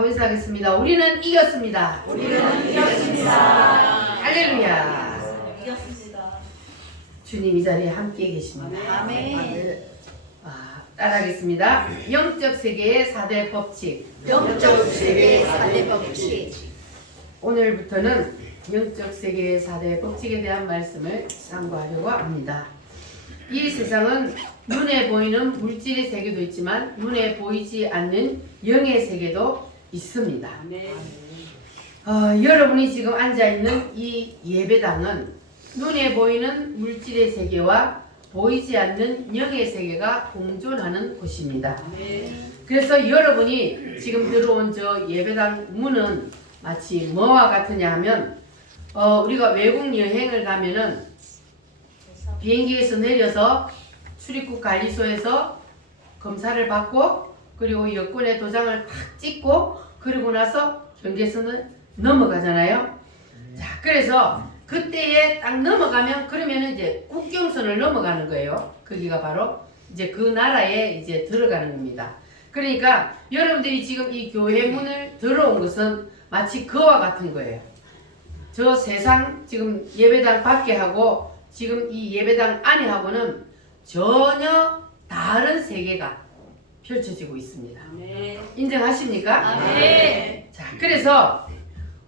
하고 인사하겠습니다. 우리는 이겼습니다. 우리는 이겼습니다. 할렐루야. 이겼습니다. 주님 이 자리에 함께 계십니다. 아멘. 따라하겠습니다. 영적 세계의 4대 법칙. 영적 세계의 4대 법칙. 오늘부터는 영적 세계의 4대 법칙에 대한 말씀을 상고하려고 합니다. 이 세상은 눈에 보이는 물질의 세계도 있지만 눈에 보이지 않는 영의 세계도 있습니다. 여러분이 지금 앉아있는 이 예배당은 눈에 보이는 물질의 세계와 보이지 않는 영의 세계가 공존하는 곳입니다. 그래서 여러분이 지금 들어온 저 예배당 문은 마치 뭐와 같으냐 하면 우리가 외국 여행을 가면은 비행기에서 내려서 출입국 관리소에서 검사를 받고 그리고 여권에 도장을 탁 찍고 그리고 나서 경계선을 넘어가잖아요. 자, 그래서 그때에 딱 넘어가면 그러면은 이제 국경선을 넘어가는 거예요. 거기가 바로 이제 그 나라에 이제 들어가는 겁니다. 그러니까 여러분들이 지금 이 교회 문을 들어온 것은 마치 그와 같은 거예요. 저 세상 지금 예배당 밖에 하고 지금 이 예배당 안에 하고는 전혀 다른 세계가 펼쳐지고 있습니다. 인정하십니까? 자, 그래서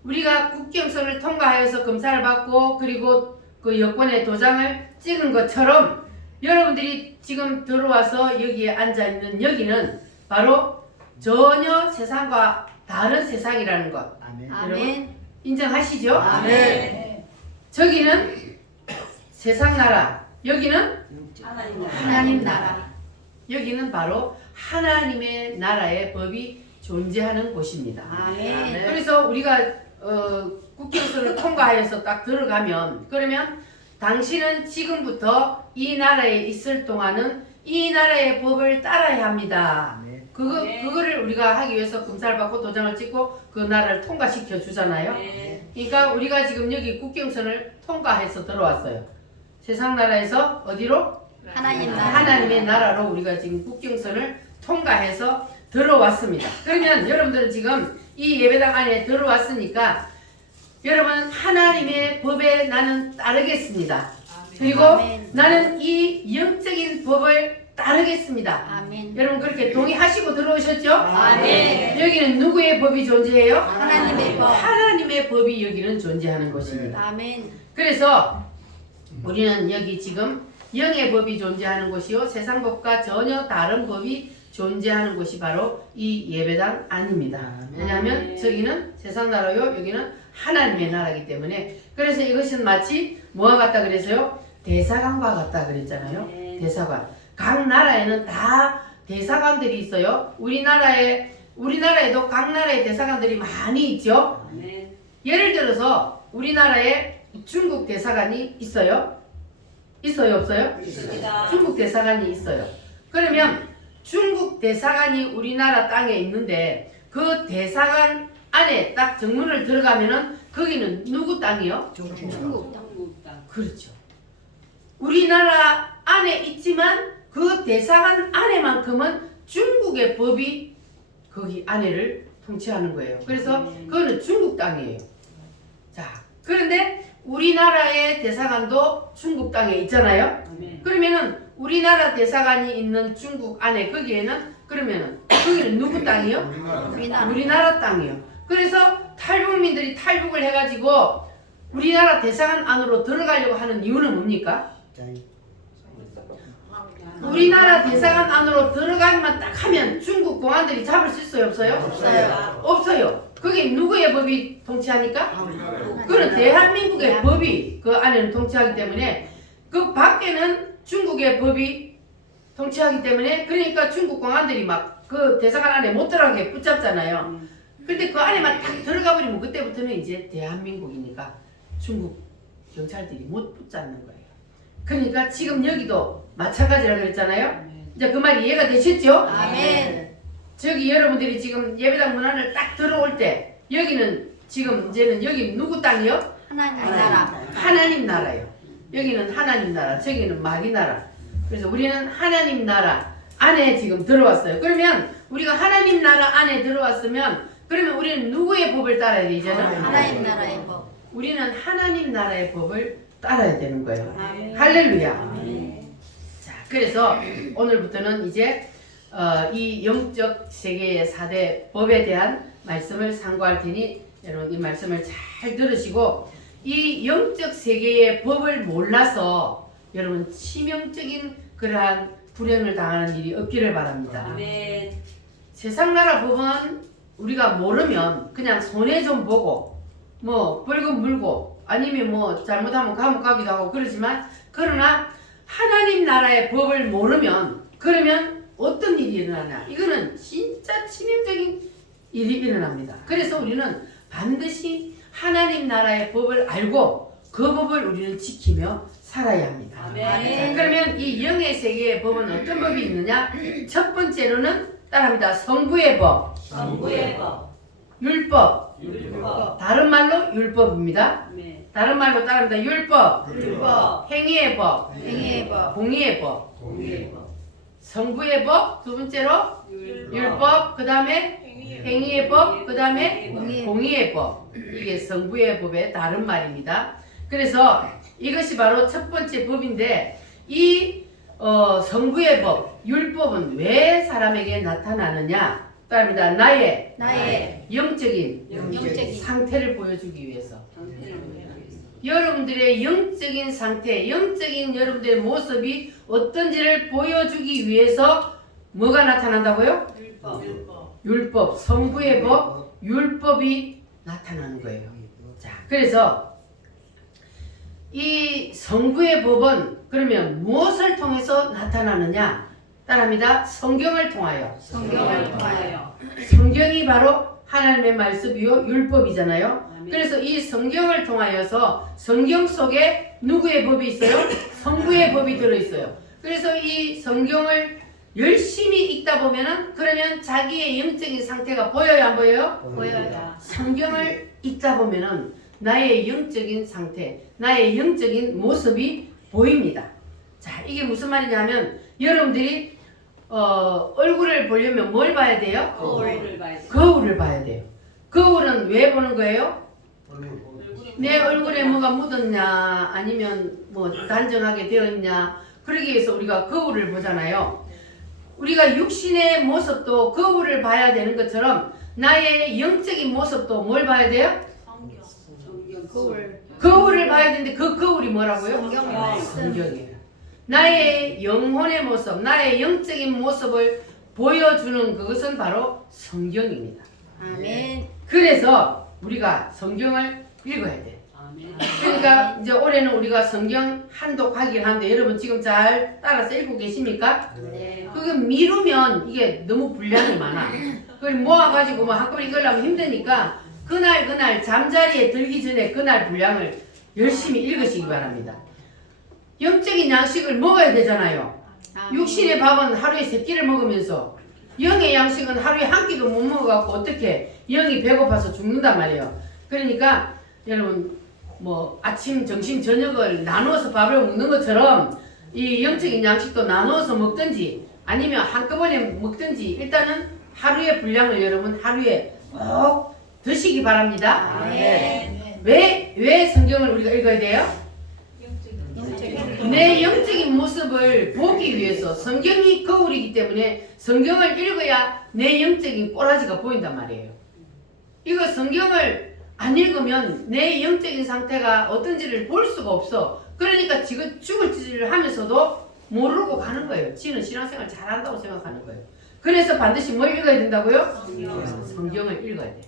우리가 국경선을 통과하여서 검사를 받고 그리고 그 여권의 도장을 찍은 것처럼 여러분들이 지금 들어와서 여기에 앉아있는 여기는 바로 전혀 세상과 다른 세상이라는 것. 여러분 인정하시죠? 저기는 세상 나라, 여기는 하나님 나라. 여기는 바로 하나님의 나라의 법이 존재하는 곳입니다. 그래서 우리가 국경선을 통과해서 딱 들어가면 그러면 당신은 지금부터 이 나라에 있을 동안은 이 나라의 법을 따라야 합니다. 그거를 우리가 하기 위해서 검사를 받고 도장을 찍고 그 나라를 통과시켜 주잖아요. 그러니까 우리가 지금 여기 국경선을 통과해서 들어왔어요. 세상 나라에서 어디로? 하나님의 나라로 우리가 지금 국경선을 통과해서 들어왔습니다. 그러면 여러분들은 지금 이 예배당 안에 들어왔으니까 여러분 하나님의 법에 나는 따르겠습니다. 그리고 나는 이 영적인 법을 따르겠습니다. 여러분 그렇게 동의하시고 들어오셨죠? 여기는 누구의 법이 존재해요? 하나님의 법. 하나님의 법이 여기는 존재하는 곳입니다. 그래서 우리는 여기 지금 영의 법이 존재하는 곳이요 세상 법과 전혀 다른 법이 존재하는 곳이 바로 이 예배당 안입니다. 왜냐하면 저기는 세상 나라요 여기는 하나님의 나라이기 때문에 그래서 이것은 마치 뭐와 같다 그래서요 대사관과 같다 그랬잖아요. 대사관. 각 나라에는 다 대사관들이 있어요. 우리나라에도 각 나라의 대사관들이 많이 있죠. 예를 들어서 우리나라에 중국 대사관이 있어요? 있어요? 없어요? 있습니다. 중국 대사관이 있어요. 그러면 중국 대사관이 우리나라 땅에 있는데 그 대사관 안에 딱 정문을 들어가면은 거기는 누구 땅이요? 중국 땅. 그렇죠. 우리나라 안에 있지만 그 대사관 안에만큼은 중국의 법이 거기 안에를 통치하는 거예요. 그래서 그거는 중국 땅이에요. 자, 그런데 우리나라의 대사관도 중국 땅에 있잖아요. 그러면은 우리나라 대사관이 있는 중국 안에 거기에는 그러면은 거기는 누구 땅이요? 우리나라 땅이요. 그래서 탈북민들이 탈북을 해가지고 우리나라 대사관 안으로 들어가려고 하는 이유는 뭡니까? 우리나라 대사관 안으로 들어가기만 딱 하면 중국 공안들이 잡을 수 있어요? 없어요? 없어요. 그게 누구의 법이 통치하니까? 그건 대한민국의 법이 그 안에는 통치하기 때문에 그 밖에는 중국의 법이 통치하기 때문에 그러니까 중국 공안들이 막 그 대사관 안에 못 들어가게 붙잡잖아요. 근데 그 안에만 딱 들어가 버리면 그때부터는 이제 대한민국이니까 중국 경찰들이 못 붙잡는 거예요. 그러니까 지금 여기도 마찬가지라 그랬잖아요. 이제 그 말이 이해가 되셨죠? 저기 여러분들이 지금 예배당 문 안을 딱 들어올 때 여기는 지금 이제는 여기 누구 땅이요? 하나님 나라요. 여기는 하나님 나라, 저기는 마귀 나라. 그래서 우리는 하나님 나라 안에 지금 들어왔어요. 그러면 우리가 하나님 나라 안에 들어왔으면 그러면 우리는 누구의 법을 따라야 돼 이제는? 하나님 나라의 법. 우리는 하나님 나라의 법을 따라야 되는 거예요. 아멘. 할렐루야. 아멘. 자, 그래서 오늘부터는 이제 이 영적 세계의 4대 법에 대한 말씀을 상고할 테니 여러분 이 말씀을 잘 들으시고 이 영적 세계의 법을 몰라서 여러분 치명적인 그러한 불행을 당하는 일이 없기를 바랍니다. 아멘. 세상 나라 법은 우리가 모르면 그냥 손해 좀 보고 뭐 벌금 물고 아니면 뭐 잘못하면 감옥 가기도 하고 그러지만 그러나 하나님 나라의 법을 모르면 그러면 어떤 일이 일어나냐 이거는 진짜 치명적인 일이 일어납니다. 그래서 우리는 반드시 하나님 나라의 법을 알고 그 법을 우리는 지키며 살아야 합니다. 아멘. 그러면 이 영의 세계의 법은 어떤 법이 있느냐? 첫 번째로는 따라합니다. 성부의 법, 성부의 법. 율법, 율법. 다른 말로 율법입니다. 아멘. 다른 말로 따라합니다. 율법, 율법. 행위의 법, 행위의 법. 공의의 법, 공의의 법. 성부의 법, 두 번째로 율법, 그 다음에 행위의 법, 그 다음에 공의의 법. 이게 성부의 법의 다른 말입니다. 그래서 이것이 바로 첫 번째 법인데 이 성부의 법, 율법은 왜 사람에게 나타나느냐? 따릅니다. 나의 영적인 영적인 상태를 보여주기 위해서. 상태를 보여주겠습니다. 여러분들의 영적인 상태, 영적인 여러분들의 모습이 어떤지를 보여주기 위해서 뭐가 나타난다고요? 율법, 성부의 법, 율법이 나타나는 거예요. 자, 그래서 이 성부의 법은 그러면 무엇을 통해서 나타나느냐? 따라합니다. 성경을 통하여. 성경을 통하여. 성경이 바로 하나님의 말씀이요 율법이잖아요. 아멘. 그래서 이 성경을 통하여서 성경 속에 누구의 법이 있어요? 성부의 법이 들어있어요. 그래서 이 성경을 열심히 읽다 보면은 그러면 자기의 영적인 상태가 보여요 안 보여요? 보여요. 성경을 읽다 보면은 나의 영적인 상태, 나의 영적인 모습이 보입니다. 자, 이게 무슨 말이냐면 여러분들이 얼굴을 보려면 뭘 봐야 돼요? 거울을 봐야 돼. 거울을 봐야 돼요. 거울은 왜 보는 거예요? 내 얼굴에 뭐가 묻었냐 아니면 뭐 단정하게 되어 있냐 그러기 위해서 우리가 거울을 보잖아요. 우리가 육신의 모습도 거울을 봐야 되는 것처럼 나의 영적인 모습도 뭘 봐야 돼요? 성경 거울. 거울을 봐야 되는데 그 거울이 뭐라고요? 성경 말씀. 성경이에요. 나의 영혼의 모습, 나의 영적인 모습을 보여주는 그것은 바로 성경입니다. 아멘. 그래서 우리가 성경을 읽어야 돼. 아멘. 그러니까 이제 올해는 우리가 성경 한독하기를 하는데 여러분 지금 잘 따라서 읽고 계십니까? 네. 그게 미루면 이게 너무 분량이 많아. 그걸 모아가지고 뭐 한꺼번에 읽으려면 힘드니까 그날 잠자리에 들기 전에 그날 분량을 열심히 읽으시기 바랍니다. 영적인 양식을 먹어야 되잖아요. 아멘. 육신의 밥은 하루에 3끼를 먹으면서 영의 양식은 하루에 한 끼도 못 먹어갖고 어떻게 영이 배고파서 죽는단 말이에요. 그러니까 여러분 뭐 아침, 점심, 저녁을 나누어서 밥을 먹는 것처럼 이 영적인 양식도 나누어서 먹든지 아니면 한꺼번에 먹든지 일단은 하루의 분량을 여러분 하루에 꼭 드시기 바랍니다. 아멘. 왜 성경을 우리가 읽어야 돼요? 영적인 내 영적인 모습을 보기 위해서 성경이 거울이기 때문에 성경을 읽어야 내 영적인 꼬라지가 보인단 말이에요. 이거 성경을 안 읽으면 내 영적인 상태가 어떤지를 볼 수가 없어. 그러니까 지금 죽을 짓을 하면서도 모르고 가는 거예요. 지는 신앙생활 잘한다고 생각하는 거예요. 그래서 반드시 뭘 읽어야 된다고요? 성경을 읽어야 돼.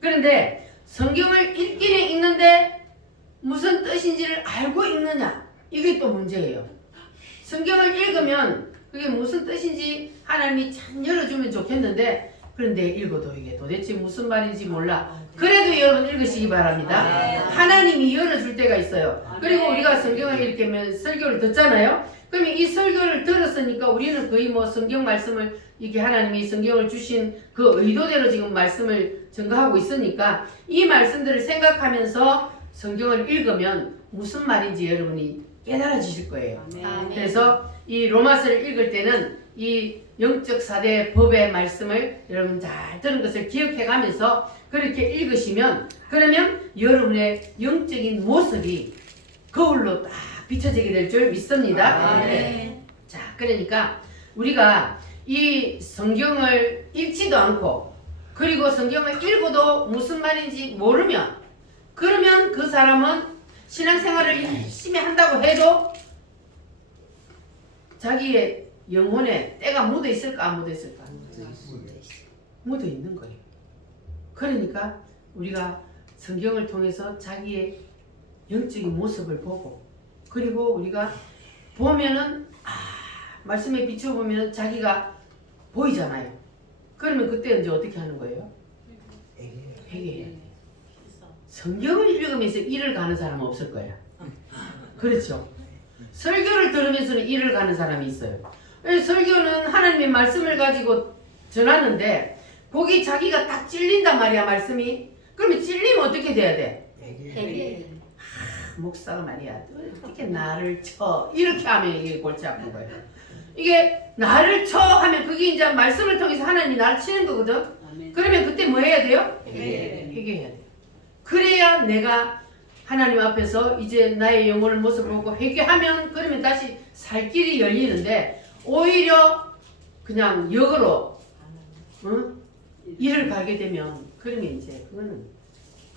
그런데 성경을 읽기는 읽는데 무슨 뜻인지를 알고 읽느냐? 이게 또 문제예요. 성경을 읽으면 그게 무슨 뜻인지 하나님이 참 열어주면 좋겠는데 그런데 읽어도 이게 도대체 무슨 말인지 몰라. 그래도 여러분 읽으시기 바랍니다. 하나님이 열어줄 때가 있어요. 그리고 우리가 성경을 이렇게 설교를 듣잖아요. 그러면 이 설교를 들었으니까 우리는 거의 뭐 성경 말씀을 이게 하나님이 성경을 주신 그 의도대로 지금 말씀을 증거하고 있으니까 이 말씀들을 생각하면서 성경을 읽으면 무슨 말인지 여러분이 깨달아지실 거예요. 아멘. 그래서 이 로마서를 읽을 때는 이 영적 4대 법의 말씀을 여러분 잘 들은 것을 기억해 가면서 그렇게 읽으시면 그러면 여러분의 영적인 모습이 거울로 딱 비춰지게 될 줄 믿습니다. 아멘. 자, 그러니까 우리가 이 성경을 읽지도 않고 그리고 성경을 읽어도 무슨 말인지 모르면 그러면 그 사람은 신앙생활을 열심히 한다고 해도 자기의 영혼에 때가 묻어 있을까 안 묻어 있을까? 묻어 있는 거예요. 그러니까 우리가 성경을 통해서 자기의 영적인 모습을 보고 그리고 우리가 보면은 말씀에 비춰보면 자기가 보이잖아요. 그러면 그때 이제 어떻게 하는 거예요? 회개해야 돼. 성경을 읽으면서 일을 가는 사람은 없을 거야. 그렇죠? 설교를 들으면서는 일을 가는 사람이 있어요. 설교는 하나님의 말씀을 가지고 전하는데 거기 자기가 딱 찔린단 말이야 말씀이. 그러면 찔리면 어떻게 돼야 돼? 회개. 목사가 말이야 어떻게 나를 쳐 이렇게 하면 이게 골치 아픈 거예요. 이게 나를 쳐 하면 그게 이제 말씀을 통해서 하나님이 나를 치는 거거든. 그러면 그때 뭐 해야 돼요? 회개해야 돼요. 그래야 내가 하나님 앞에서 이제 나의 영혼을 모습을 보고 회개하면 그러면 다시 살 길이 열리는데 오히려 그냥 역으로 일을 가게 되면 그러면 이제 그거는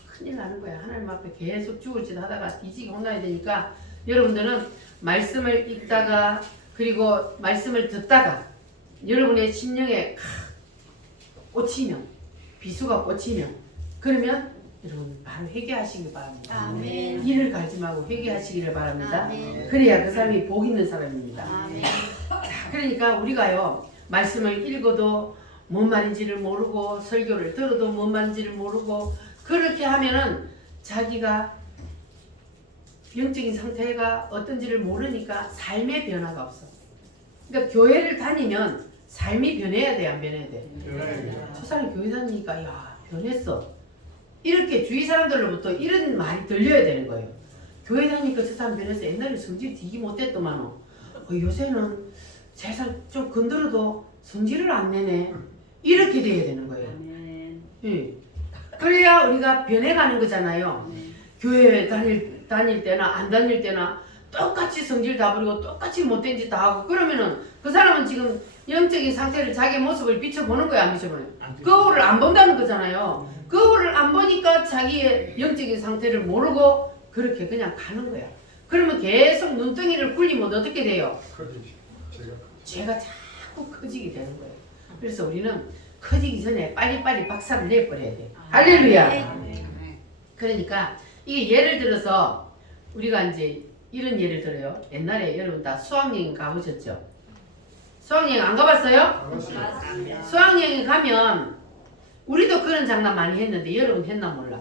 큰일 나는 거야. 하나님 앞에 계속 죽을 짓 하다가 뒤지게 혼나야 되니까 여러분들은 말씀을 읽다가 그리고 말씀을 듣다가 여러분의 심령에 꽂히면 비수가 꽂히면 그러면 여러분 바로 회개하시기 바랍니다. 아멘. 일을 갈지 말고 회개하시기를 바랍니다. 아멘. 그래야 그 사람이 복 있는 사람입니다. 아멘. 자, 그러니까 우리가요 말씀을 읽어도 뭔 말인지를 모르고 설교를 들어도 뭔 말인지를 모르고 그렇게 하면은 자기가 영적인 상태가 어떤지를 모르니까 삶의 변화가 없어. 그러니까 교회를 다니면 삶이 변해야 돼, 안 변해야 돼? 저 사람이 교회 다니니까 야 변했어. 이렇게 주위 사람들로부터 이런 말이 들려야 되는 거예요. 교회 다니니까 저 사람 변해서 옛날에 성질 되게 못했더만은 요새는 세상 좀 건드려도 성질을 안 내네. 이렇게 돼야 되는 거예요. 예. 그래야 우리가 변해가는 거잖아요. 교회 다닐 때나 안 다닐 때나 똑같이 성질 다 부리고 똑같이 못된 짓 다 하고 그러면은 그 사람은 지금 영적인 상태를 자기 모습을 비춰보는 거야 안 비춰보는 거야? 거울을 안 본다는 거잖아요. 거울을 안 보니까 자기의 영적인 상태를 모르고 그렇게 그냥 가는 거야. 그러면 계속 눈덩이를 굴리면 어떻게 돼요? 죄가 자꾸 커지게 되는 거예요. 그래서 우리는 커지기 전에 빨리빨리 박살을 내버려야 돼. 할렐루야. 그러니까 이게 예를 들어서 우리가 이제 이런 예를 들어요. 옛날에 여러분 다 수학여행 가보셨죠? 수학여행 안 가봤어요? 수학여행 가면 우리도 그런 장난 많이 했는데 여러분 했나 몰라.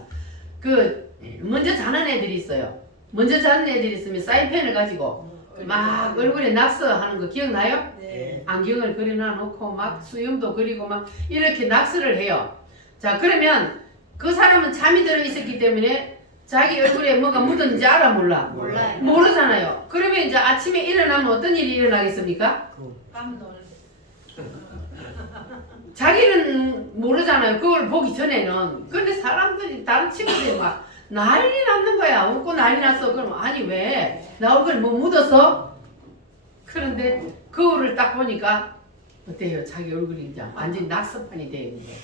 그 먼저 자는 애들이 있어요. 먼저 자는 애들이 있으면 사인펜을 가지고 막 얼굴에 낙서하는 거 기억나요? 네. 안경을 그려놔 놓고 막 수염도 그리고 막 이렇게 낙서를 해요. 자 그러면 그 사람은 잠이 들어 있었기 때문에 자기 얼굴에 뭐가 묻었는지 알아 몰라? 몰라요. 모르잖아요. 그러면 이제 아침에 일어나면 어떤 일이 일어나겠습니까? 자기는 모르잖아요. 그걸 보기 전에는. 근데 사람들이 다른 친구들이 막 난리 났는 거야. 웃고 난리 났어. 그럼 아니 왜? 나 얼굴에 뭐 묻었어? 그런데 거울을 딱 보니까 어때요? 자기 얼굴이 이제 완전히 낙서판이 되어 있는 거예요.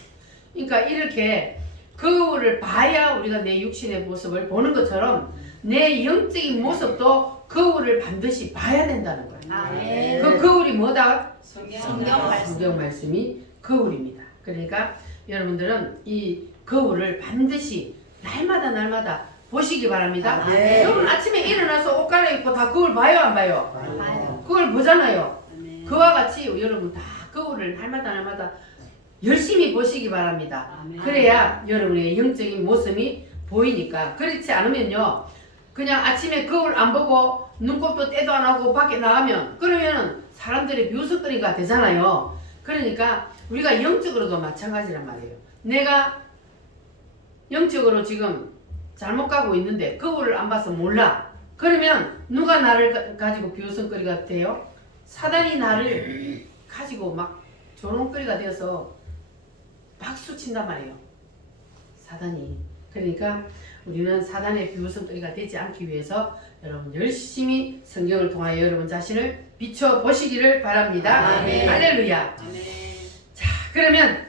그러니까 이렇게 거울을 봐야 우리가 내 육신의 모습을 보는 것처럼 내 영적인 모습도 거울을 반드시 봐야 된다는 거예요. 아멘. 그 거울이 뭐다? 성경 말씀. 성경 말씀이 거울입니다. 그러니까 여러분들은 이 거울을 반드시 날마다 보시기 바랍니다. 네. 여러분 아침에 일어나서 옷 갈아입고 다 거울 봐요 안 봐요? 봐요. 그걸 보잖아요. 그와 같이 여러분 다 거울을 날마다 열심히 보시기 바랍니다. 그래야 여러분의 영적인 모습이 보이니까. 그렇지 않으면요 그냥 아침에 거울 안 보고 눈곱도 떼도 안 하고 밖에 나가면 그러면 사람들의 묘석거리가 되잖아요. 그러니까 우리가 영적으로도 마찬가지란 말이에요. 내가 영적으로 지금 잘못 가고 있는데 거울을 안 봐서 몰라. 그러면 누가 나를 가지고 비웃음거리가 돼요? 사단이 나를 가지고 막 조롱거리가 되어서 박수 친단 말이에요. 사단이. 그러니까 우리는 사단의 비웃음거리가 되지 않기 위해서 여러분 열심히 성경을 통하여 여러분 자신을 비춰보시기를 바랍니다. 아멘. 할렐루야. 자, 그러면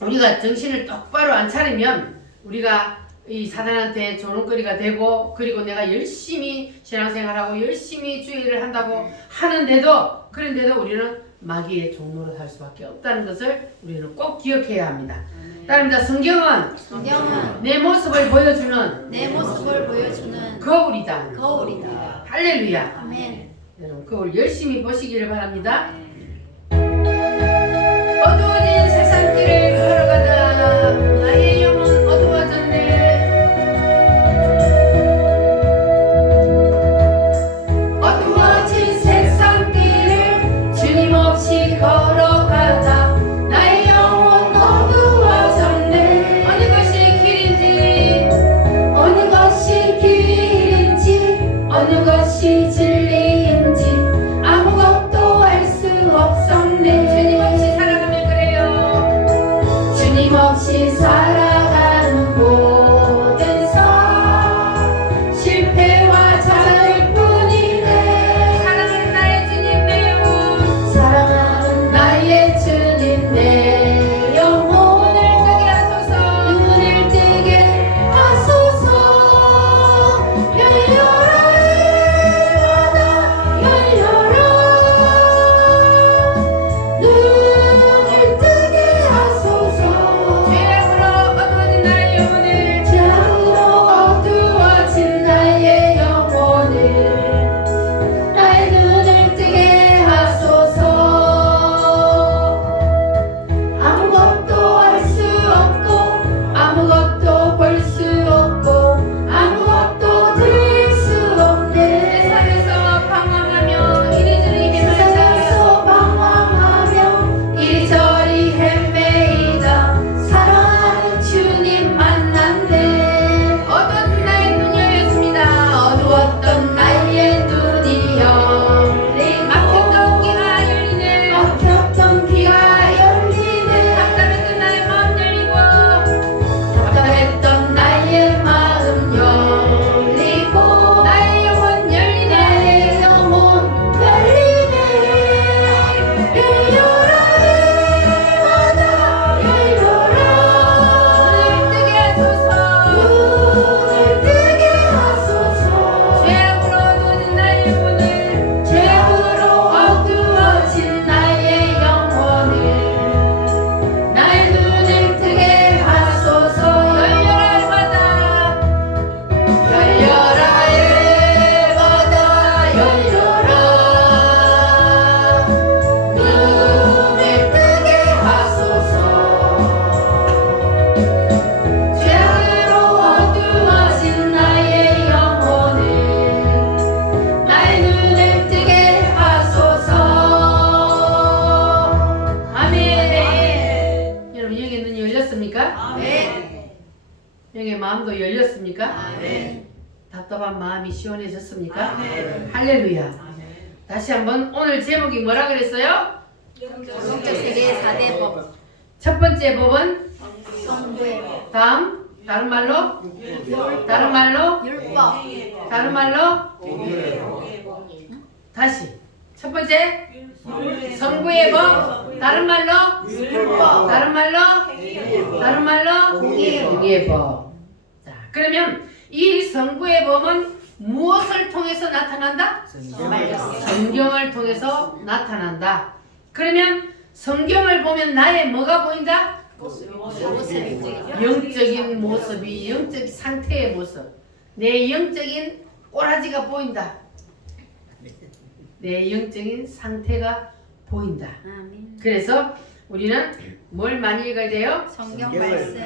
우리가 정신을 똑바로 안 차리면 우리가 이 사단한테 조롱거리가 되고, 그리고 내가 열심히 신앙생활하고 열심히 주의를 한다고 하는데도, 그런데도 우리는 마귀의 종로로 살 수밖에 없다는 것을 우리는 꼭 기억해야 합니다. 따릅니다. 성경은 성경은 내 모습을 보여주는 내 모습을 보여주는 거울이다. 거울이다. 할렐루야. 아멘. 여러분 거울 열심히 보시기를 바랍니다. 어두워진 세상길을 걸어가다 나의 영혼 어두워졌네. 어두워진 세상길을 주님 없이 걸어가다 나의 영혼 어두워졌네. 어느 것이 길인지 어느 것이 길인지 어느 것이 진리인지 아무것도 알 수 없었네. 주님 없이 살아가면 그래요. 주님 없이 살아가는 모든 삶 실패와 좌절 뿐이네. 사랑하는 나의 주님 내 영혼 사랑하는 나의 주님 내 영혼 눈을 뜨게 하소서. 열려라 해마다 열려라. 눈을 뜨게 하소서. 죄악으로 어두워진 나의 영혼을 죄악으로 어두워진 나의 영혼을 나의 눈을 뜨게 하소서. 아무것도 알 수 없고 아무것도 볼 수 없고 아무것도 들을 수 없네. 세상에서 방황하며 이리저리 헤매다. 방황하며 이리저리 헤매이다. 사랑하는 주님 만났네. 어두웠던 나의 눈이 열렸습니다. 어두웠던 나의 눈이 열리. 막혔던 귀가 열리네. 막혔던 귀가 열리네. 답답했던 나의 마음 열리고 답답했던 나의 마음 열리고 나의 영혼 열리네. 나의 영혼 열리네. 열려라 해마다 열려라. 눈을 뜨게 하소서. 눈을 뜨게 하소서. 죄악으로 어두워진 나의 영혼을 죄악으로 어두워진 나의 영혼을 나의 눈을 뜨게 하소서. 열려라 해마다 열려라 해마다 열려라. 눈을 뜨게 하소서. 죄악으로 어두워진 나의 영혼을 나의 눈을 뜨게 하소서. 아멘. 여러분 영의 눈이 열렸습니까? 아멘. 영의 마음도 열렸습니까? 아멘. 답답한 마음이 시원해졌습니까? 아멘. 할렐루야. 다시 한번 오늘 제목이 뭐라 그랬어요? 영적 세계의 4대 법. 첫 번째 법은 성부의 법. 다른 말로 다른 말로 율법. 다른 말로 다시 첫 번째 성부의 법, 다른 말로 율법. 다른 말로 공의의 법. 자, 그러면 이 성부의 법은 무엇을 통해서 나타난다? 성경을 통해서 나타난다. 그러면 성경을 보면 나의 뭐가 보인다? 영적인 모습이, 영적 상태의 모습, 내 영적인 꼬라지가 보인다. 내 영적인 상태가 보인다. 아멘. 그래서 우리는 뭘 많이 읽어야 돼요? 성경 말씀.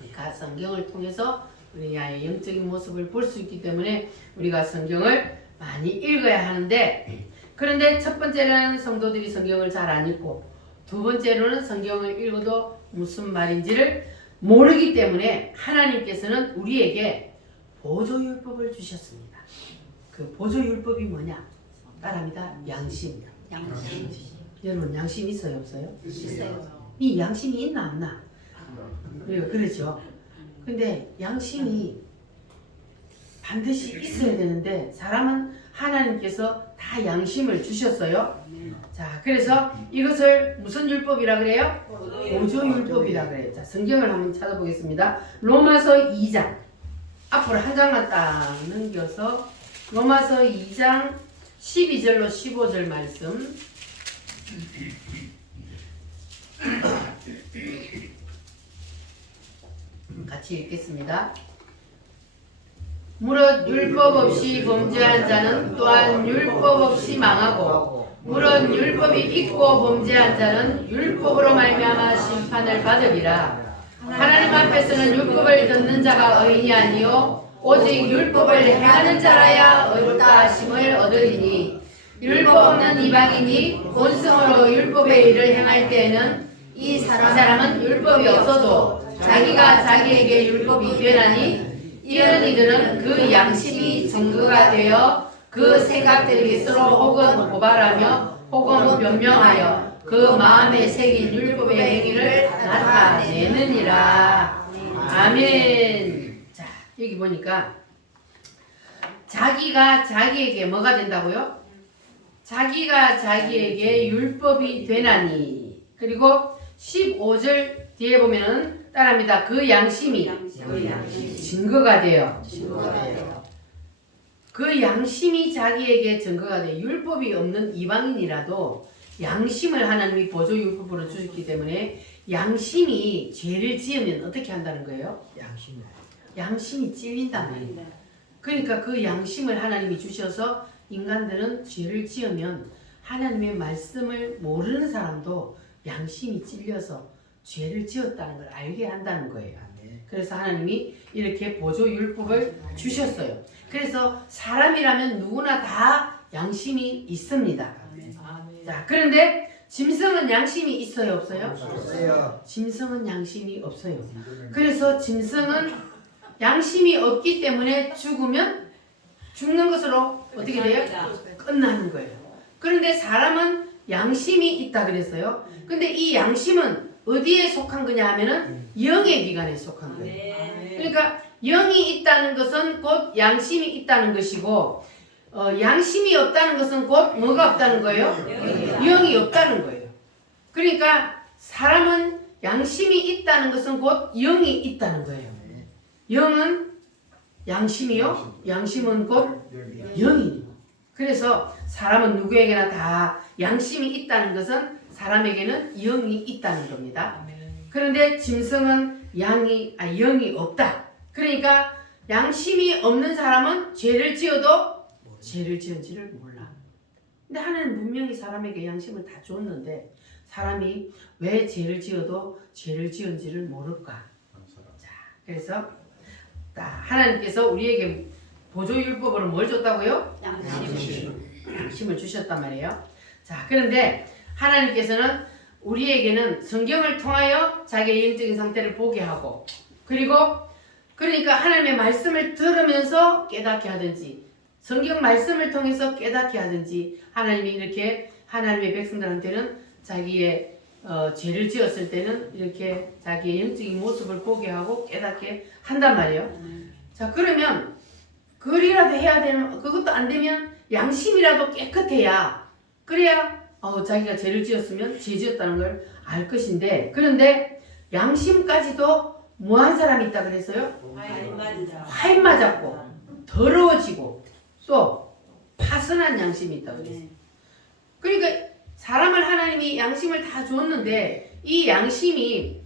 그러니까 성경을 통해서 우리의 영적인 모습을 볼 수 있기 때문에 우리가 성경을 많이 읽어야 하는데, 그런데 첫 번째로는 성도들이 성경을 잘 안 읽고, 두 번째로는 성경을 읽어도 무슨 말인지를 모르기 때문에 하나님께서는 우리에게 보조율법을 주셨습니다. 그 보조율법이 뭐냐? 따라합니다. 양심. 양심. 여러분 양심 있어요 없어요? 있어요. 이 양심이 있나 없나? 그렇죠. 근데 양심이 반드시 있어야 되는데 사람은 하나님께서 다 양심을 주셨어요. 자, 그래서 이것을 무슨 율법이라 그래요? 보조율법이라 그래요. 자, 성경을 한번 찾아보겠습니다. 로마서 2장 앞으로 한 장만 딱 넘겨서 로마서 2장 12절로 15절 말씀 같이 읽겠습니다. 무릇 율법 없이 범죄한 자는 또한 율법 없이 망하고 무릇 율법이 있고 범죄한 자는 율법으로 말미암아 심판을 받으리라. 하나님 앞에서는 율법을 듣는 자가 의인이 아니요 오직 율법을 행하는 자라야 의롭다 하심을 얻으리니 율법 없는 이방인이 본성으로 율법의 일을 행할 때에는 이 사람은 율법이 없어도 자기가 자기에게 율법이 되나니 이런 이들은 그 양심이 증거가 되어 그 생각들이 서로 혹은 고발하며 혹은 변명하여 그 마음에 새긴 율법의 행위를 나타내느니라. 아멘. 자, 여기 보니까 자기가 자기에게 뭐가 된다고요? 자기가 자기에게 율법이 되나니. 그리고 15절 뒤에 보면은 따라합니다. 그 양심이 증거가 돼요. 그 양심이 자기에게 증거가 돼요. 율법이 없는 이방인이라도 양심을 하나님이 보조율법으로 주셨기 때문에 양심이 죄를 지으면 어떻게 한다는 거예요? 양심이 찔린단 말이에요. 그러니까 그 양심을 하나님이 주셔서 인간들은 죄를 지으면 하나님의 말씀을 모르는 사람도 양심이 찔려서 죄를 지었다는 걸 알게 한다는 거예요. 그래서 하나님이 이렇게 보조율법을 주셨어요. 그래서 사람이라면 누구나 다 양심이 있습니다. 자, 그런데 짐승은 양심이 있어요 없어요? 짐승은 양심이 없어요. 그래서 짐승은 양심이 없기 때문에 죽으면 죽는 것으로 어떻게 돼요? 끝나는 거예요. 그런데 사람은 양심이 있다 그랬어요. 근데 이 양심은 어디에 속한 거냐 하면은 영의 기관에 속한 거예요. 그러니까 영이 있다는 것은 곧 양심이 있다는 것이고 양심이 없다는 것은 곧 뭐가 없다는 거예요? 영이 없다는 거예요. 그러니까 사람은 양심이 있다는 것은 곧 영이 있다는 거예요. 영은 양심이요. 양심은 곧 영이에요. 그래서 사람은 누구에게나 다 양심이 있다는 것은 사람에게는 영이 있다는 겁니다. 그런데 짐승은 영이 없다. 그러니까 양심이 없는 사람은 죄를 지어도 죄를 지은지를 몰라. 근데 하나님 분명히 사람에게 양심을 다 줬는데 사람이 왜 죄를 지어도 죄를 지은지를 모를까? 자, 그래서 하나님께서 우리에게 보조율법으로 뭘 줬다고요? 양심을 주셨단 말이에요. 자, 그런데 하나님께서는 우리에게는 성경을 통하여 자기의 영적인 상태를 보게 하고 그러니까 하나님의 말씀을 들으면서 깨닫게 하든지 성경 말씀을 통해서 깨닫게 하든지 하나님이 이렇게 하나님의 백성들한테는 자기의 죄를 지었을 때는 이렇게 자기의 영적인 모습을 보게 하고 깨닫게 한단 말이에요. 자, 그러면 그리라도 해야 되는 그것도 안 되면 양심이라도 깨끗해야 그래야 자기가 죄를 지었으면 죄 지었다는 걸 알 것인데 그런데 양심까지도 뭐한 사람이 있다 그랬어요? 화인 맞았고 더러워지고 또 파선한 양심이 있다 그랬어요. 그러니까 사람을 하나님이 양심을 다 줬는데 이 양심이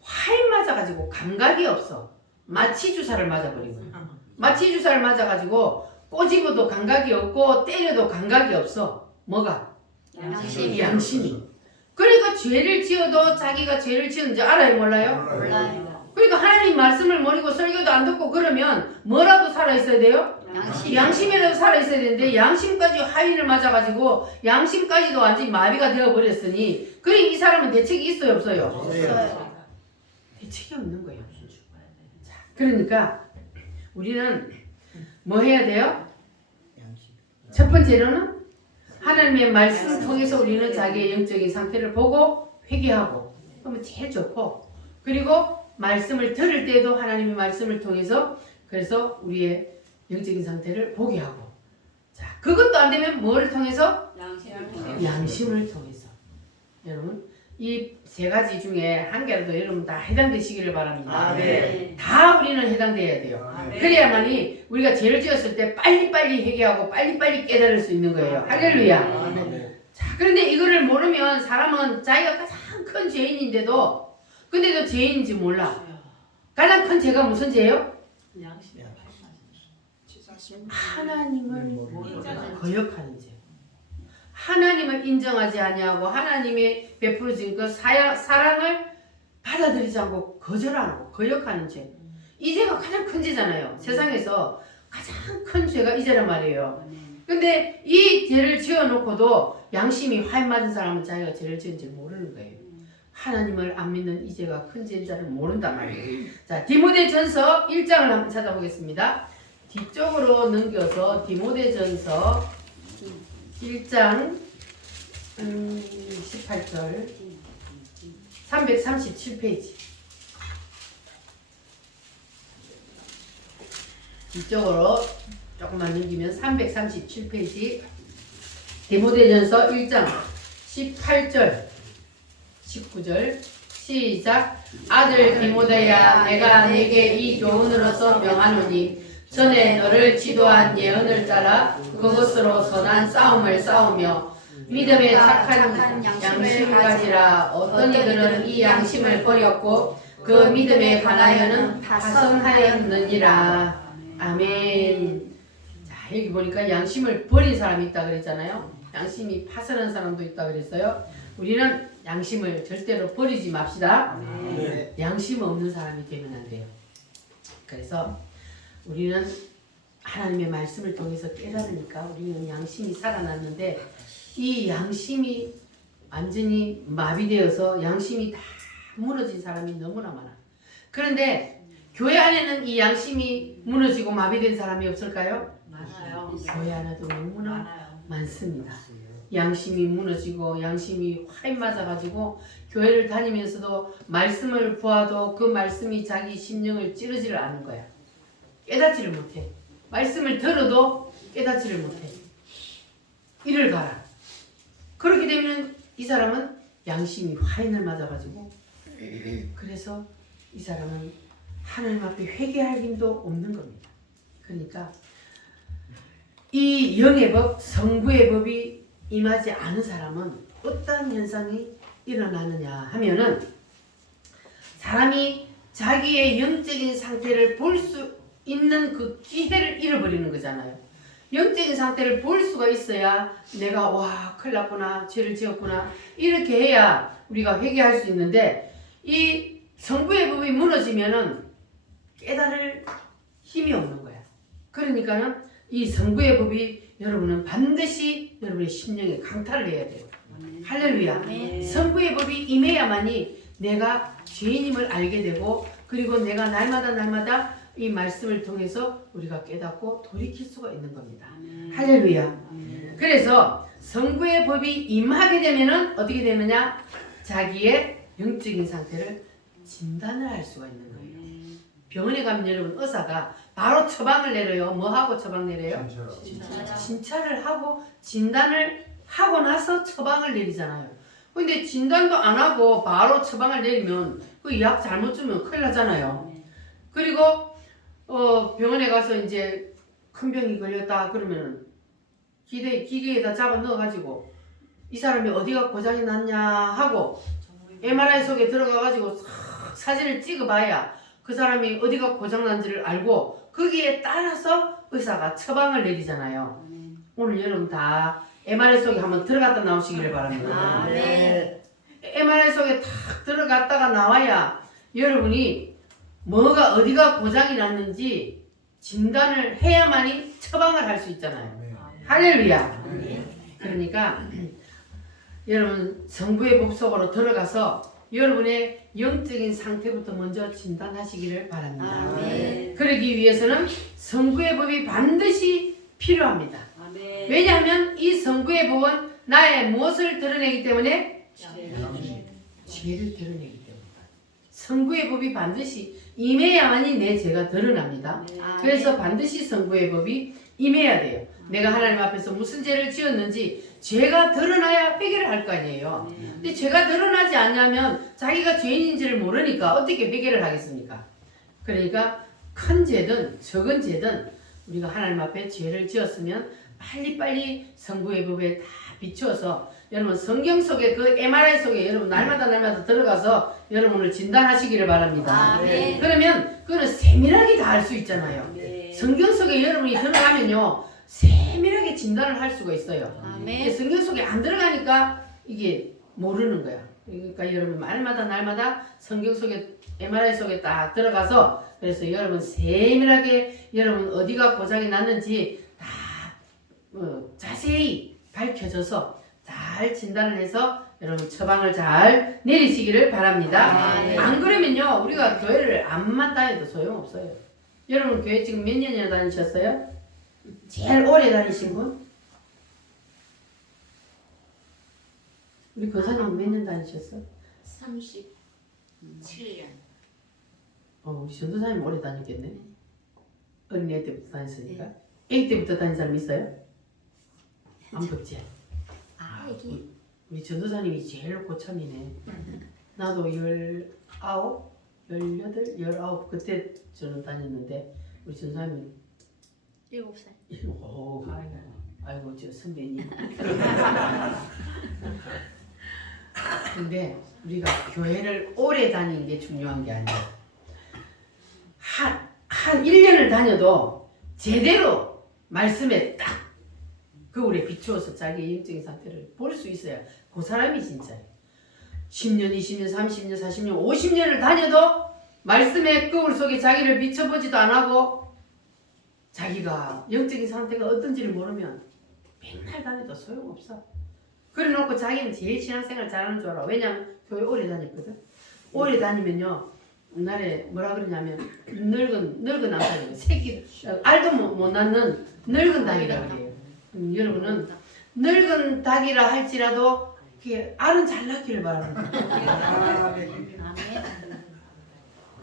화인 맞아가지고 감각이 없어. 마취 주사를 맞아버린 거예요. 마취 주사를 맞아가지고 꼬집어도 감각이 없고 때려도 감각이 없어. 뭐가? 양심이. 그러니까 죄를 지어도 자기가 죄를 지은지 알아요 몰라요? 몰라요. 그러니까 하나님 말씀을 모르고 설교도 안 듣고 그러면 뭐라도 살아있어야 돼요? 양심이라도 살아있어야 되는데 양심까지 화인을 맞아가지고 양심까지도 완전히 마비가 되어버렸으니 그럼 이 사람은 대책이 있어요 없어요? 없어요. 대책이 없는 거예요. 자, 그러니까 우리는 뭐 해야 돼요? 첫 번째로는 하나님의 말씀을 통해서 우리는 자기의 영적인 상태를 보고 회개하고 그러면 제일 좋고 그리고 말씀을 들을 때도 하나님의 말씀을 통해서 그래서 우리의 영적인 상태를 보게 하고 자 그것도 안 되면 뭐를 통해서? 양심을 통해서 여러분 이 세 가지 중에 한 개라도 여러분 다 해당되시기를 바랍니다. 다 우리는 해당돼야 돼요. 그래야만이 우리가 죄를 지었을 때 빨리빨리 회개하고 빨리빨리 깨달을 수 있는 거예요. 할렐루야. 자, 그런데 이거를 모르면 사람은 자기가 가장 큰 죄인인데도 근데도 죄인인지 몰라. 가장 큰 죄가 무슨 죄예요? 하나님을 거역하는 죄. 하나님을 인정하지 아니하고 하나님의 베풀어진 그 사랑을 받아들이지 않고 거절하고 거역하는 죄. 이 죄가 가장 큰 죄잖아요. 세상에서 가장 큰 죄가 이 죄란 말이에요. 근데 이 죄를 지어놓고도 양심이 화인 맞은 사람은 자기가 죄를 지은지 모르는 거예요. 하나님을 안 믿는 이 죄가 큰 죄인 자를 모른단 말이에요. 자, 디모데전서 1장을 한번 찾아보겠습니다. 뒤쪽으로 넘겨서 디모데전서 1장 18절 337페이지 이쪽으로 조금만 넘기면 337페이지 디모데전서 1장 18절 19절 시작 아들 디모데야 내가 네게 이 교훈으로서 명하노니 전에 너를 지도한 예언을 따라 그것으로 선한 싸움을 싸우며 믿음에 착한 양심을 가지라. 어떤 이들은 이 양심을 버렸고 그 믿음에 관하여는 파선하였느니라. 아멘. 자 여기 보니까 양심을 버린 사람이 있다 그랬잖아요. 양심이 파선한 사람도 있다 그랬어요. 우리는 양심을 절대로 버리지 맙시다. 양심 없는 사람이 되면 안 돼요. 그래서 우리는 하나님의 말씀을 통해서 깨달으니까 우리는 양심이 살아났는데 이 양심이 완전히 마비되어서 양심이 다 무너진 사람이 너무나 많아. 그런데 교회 안에는 이 양심이 무너지고 마비된 사람이 없을까요? 많아요. 교회 안에도 너무나 많아요. 많습니다. 양심이 무너지고 양심이 화인 맞아가지고 교회를 다니면서도 말씀을 보아도 그 말씀이 자기 심령을 찌르지를 않은 거야. 깨닫지를 못해. 말씀을 들어도 깨닫지를 못해. 이를 가라. 그렇게 되면 이 사람은 양심이 화인을 맞아가지고 그래서 이 사람은 하나님 앞에 회개할 힘도 없는 겁니다. 그러니까 이 영의 법, 성부의 법이 임하지 않은 사람은 어떤 현상이 일어나느냐 하면은 사람이 자기의 영적인 상태를 볼 수 있는 그 기회를 잃어버리는 거잖아요. 영적인 상태를 볼 수가 있어야 내가 와 큰일 났구나 죄를 지었구나 이렇게 해야 우리가 회개할 수 있는데 이 성부의 법이 무너지면은 깨달을 힘이 없는 거야. 그러니까는 이 성부의 법이 여러분은 반드시 여러분의 심령에 강타를 해야 돼요. 할렐루야. 성부의 법이 임해야만이 내가 죄인임을 알게 되고 그리고 내가 날마다 이 말씀을 통해서 우리가 깨닫고 돌이킬 수가 있는 겁니다. 할렐루야. 그래서 성부의 법이 임하게 되면은 어떻게 되느냐? 자기의 영적인 상태를 진단을 할 수가 있는 거예요. 병원에 가면 여러분 의사가 바로 처방을 내려요. 뭐 하고 처방 내려요? 진찰을 하고 진단을 하고 나서 처방을 내리잖아요. 근데 진단도 안 하고 바로 처방을 내리면 그 약 잘못 주면 큰일 나잖아요. 그리고 병원에 가서 이제 큰 병이 걸렸다 그러면 기계에다 잡아 넣어가지고 이 사람이 어디가 고장이 났냐 하고 MRI 속에 들어가가지고 사진을 찍어봐야 그 사람이 어디가 고장난지를 알고 거기에 따라서 의사가 처방을 내리잖아요. 오늘 여러분 다 MRI 속에 한번 들어갔다 나오시기를 바랍니다. MRI 속에 탁 들어갔다가 나와야 여러분이 뭐가 어디가 고장이 났는지 진단을 해야만이 처방을 할 수 있잖아요. 할렐루야. 그러니까 여러분 성부의 법 속으로 들어가서 여러분의 영적인 상태부터 먼저 진단하시기를 바랍니다. 그러기 위해서는 성부의 법이 반드시 필요합니다. 왜냐하면 이 성부의 복은 나의 무엇을 드러내기 때문에? 죄를 드러내기 때문이다. 성부의 법이 반드시 임해야만이 내 죄가 드러납니다. 그래서 반드시 성부의 법이 임해야 돼요. 내가 하나님 앞에서 무슨 죄를 지었는지 죄가 드러나야 회개를 할 거 아니에요. 근데 죄가 드러나지 않냐면 자기가 죄인인지를 모르니까 어떻게 회개를 하겠습니까? 그러니까 큰 죄든 적은 죄든 우리가 하나님 앞에 죄를 지었으면 빨리빨리 성부의 법에 다 비추어서 여러분 성경 속에 그 MRI 속에 여러분 날마다 들어가서 여러분을 진단하시기를 바랍니다. 아멘. 그러면 그거는 세밀하게 다 알 수 있잖아요. 성경 속에 여러분이 들어가면요 세밀하게 진단을 할 수가 있어요. 근데 아멘. 성경 속에 안 들어가니까 이게 모르는 거야. 그러니까 여러분 날마다 성경 속에 MRI 속에 딱 들어가서 그래서 여러분 세밀하게 여러분 어디가 고장이 났는지 다 자세히 밝혀져서 잘 진단을 해서 여러분 처방을 잘 내리시기를 바랍니다. 아, 네. 안 그러면요 우리가 교회를 암만 다녀도 소용없어요. 여러분 교회 지금 몇 년이나 다니셨어요? 제일 오래 다니신 분? 우리 교사님 몇 년 다니셨어? 37년. 우리 전도사님 오래 다녔겠네. 어린애 때부터 다녔으니까. 애기 때부터 다닌 사람 있어요? 안 붙지? 우리 전도사님이 제일 고참이네. 나도 19, 18, 19 그때 저는 다녔는데 우리 전도사님은 7살. 오, 아이고 저 선배님. 근데 우리가 교회를 오래 다니는 게 중요한 게 아니야. 한 1년을 다녀도 제대로 말씀에 딱 거울에 비추어서 자기의 영적인 상태를 볼 수 있어야 그 사람이 진짜예요. 10년, 20년, 30년, 40년, 50년을 다녀도 말씀의 거울 속에 자기를 비춰보지도 안 하고 자기가 영적인 상태가 어떤지를 모르면 맨날 다녀도 소용없어. 그래 놓고 자기는 제일 신앙생활 잘하는 줄 알아. 왜냐면 교회 오래 다녔거든. 오래 다니면요 옛날에 뭐라 그러냐면 늙은 남자들 새끼 알도 못 낳는 늙은 닭이라 그래요. 여러분은 늙은 닭이라 할지라도 알은 잘 낳기를 바랍니다.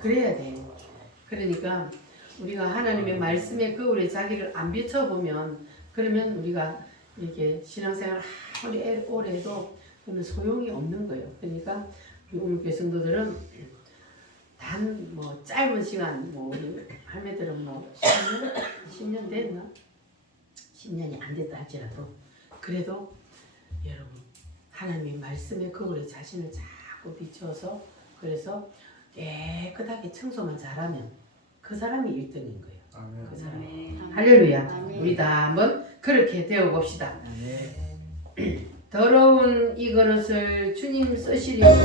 그래야 돼요. 그러니까 우리가 하나님의 말씀의 거울에 자기를 안 비춰보면 그러면 우리가 이렇게 신앙생활 아무리 오래 해도 그는 소용이 없는 거예요. 그러니까 우리 오물교회 성도들은 단 뭐 짧은 시간 뭐 우리 할매들은 뭐 10년 됐나? 10년이 안 됐다 할지라도 그래도 여러분 하나님의 말씀의 거울에 자신을 자꾸 비추어서 그래서 깨끗하게 청소만 잘하면 그 사람이 1등인 거예요. 아멘. 그 사람. 아멘. 할렐루야. 아멘. 우리 다 한번 그렇게 되어 봅시다. 더러운 이 그릇을 주님 쓰시려고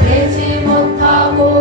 되지 못하고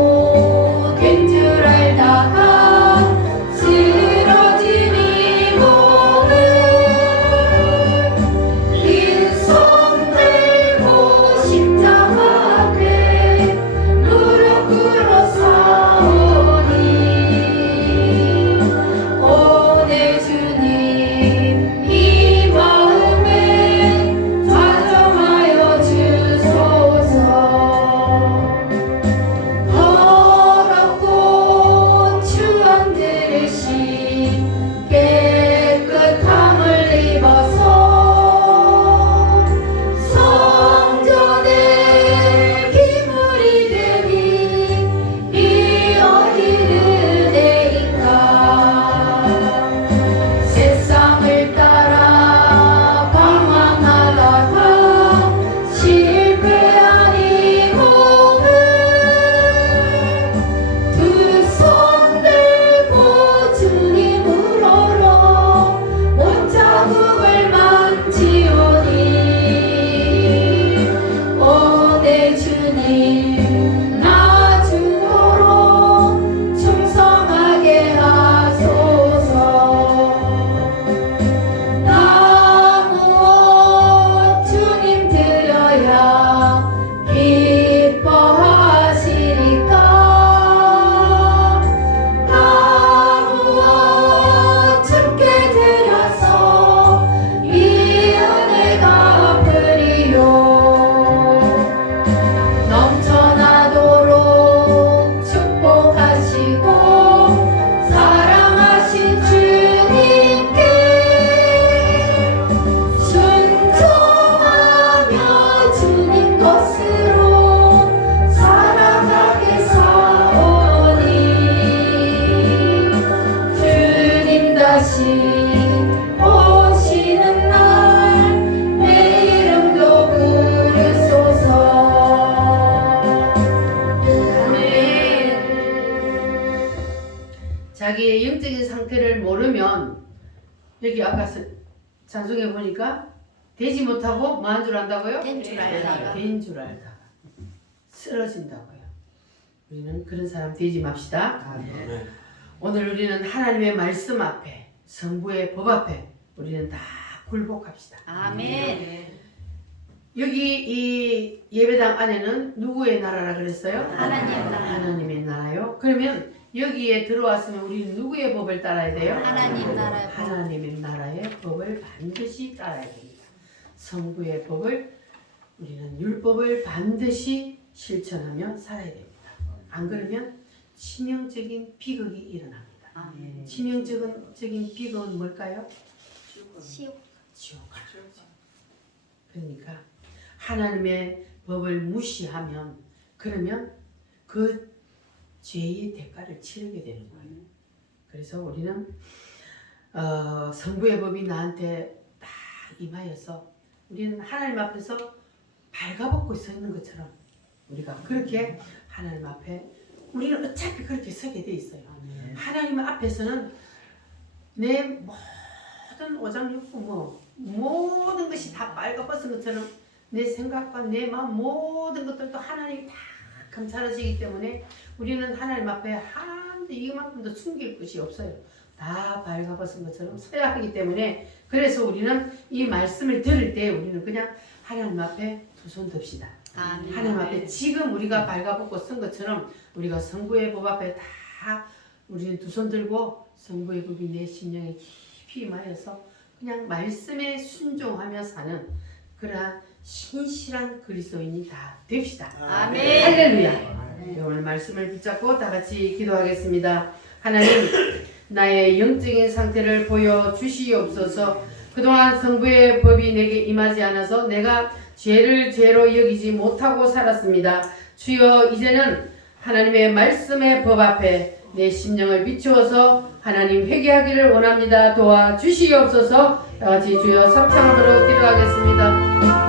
여기 아까 찬송에 보니까 되지 못하고 뭐 한 줄 안다고요? 된 줄 알다가. 된 줄 알다가 쓰러진다고요. 우리는 그런 사람 되지 맙시다. 오늘 우리는 하나님의 말씀 앞에, 성부의 법 앞에 우리는 다 굴복합시다. 아멘. 여기 이 예배당 안에는 누구의 나라라 그랬어요? 하나님 나라. 하나님의 나라요. 그러면 여기에 들어왔으면 우리는 누구의 법을 따라야 돼요? 하나님 나라의 법. 하나님의 나라의 법을 반드시 따라야 됩니다. 성부의 법을 우리는 율법을 반드시 실천하며 살아야 됩니다. 안 그러면 치명적인 비극이 일어납니다. 아멘. 치명적인 비극은 뭘까요? 시오. 지옥. 그러니까 하나님의 법을 무시하면 그러면 그 죄의 대가를 치르게 되는 거예요. 그래서 우리는 성부의 법이 나한테 딱 임하여서 우리는 하나님 앞에서 발가벗고 서 있는 것처럼 우리가 그렇게 하나님 앞에 우리는 어차피 그렇게 서게 돼 있어요. 하나님 앞에서는 내 모든 오장육부 모든 것이 다 빨가벗은 것처럼 내 생각과 내 마음 모든 것들도 하나님이 다 감찰하시기 때문에 우리는 하나님 앞에 한도 이만큼도 숨길 것이 없어요. 다 발가벗은 것처럼 서야 하기 때문에 그래서 우리는 이 말씀을 들을 때 우리는 그냥 하나님 앞에 두 손 듭시다. 아멘. 하나님 앞에 지금 우리가 발가벗고 쓴 것처럼 우리가 성부의 법 앞에 다 우리는 두 손 들고 성부의 법이 내 심령에 깊이 임하여서 그냥 말씀에 순종하며 사는 그러한 신실한 그리스도인이 다 됩시다. 아멘. 할렐루야. 오늘 말씀을 붙잡고 다 같이 기도하겠습니다. 하나님, 나의 영적인 상태를 보여주시옵소서. 그동안 성부의 법이 내게 임하지 않아서 내가 죄를 죄로 여기지 못하고 살았습니다. 주여, 이제는 하나님의 말씀의 법 앞에 내 심령을 비추어서 하나님 회개하기를 원합니다. 도와주시옵소서. 다 같이 주여 삼창으로 기도하겠습니다.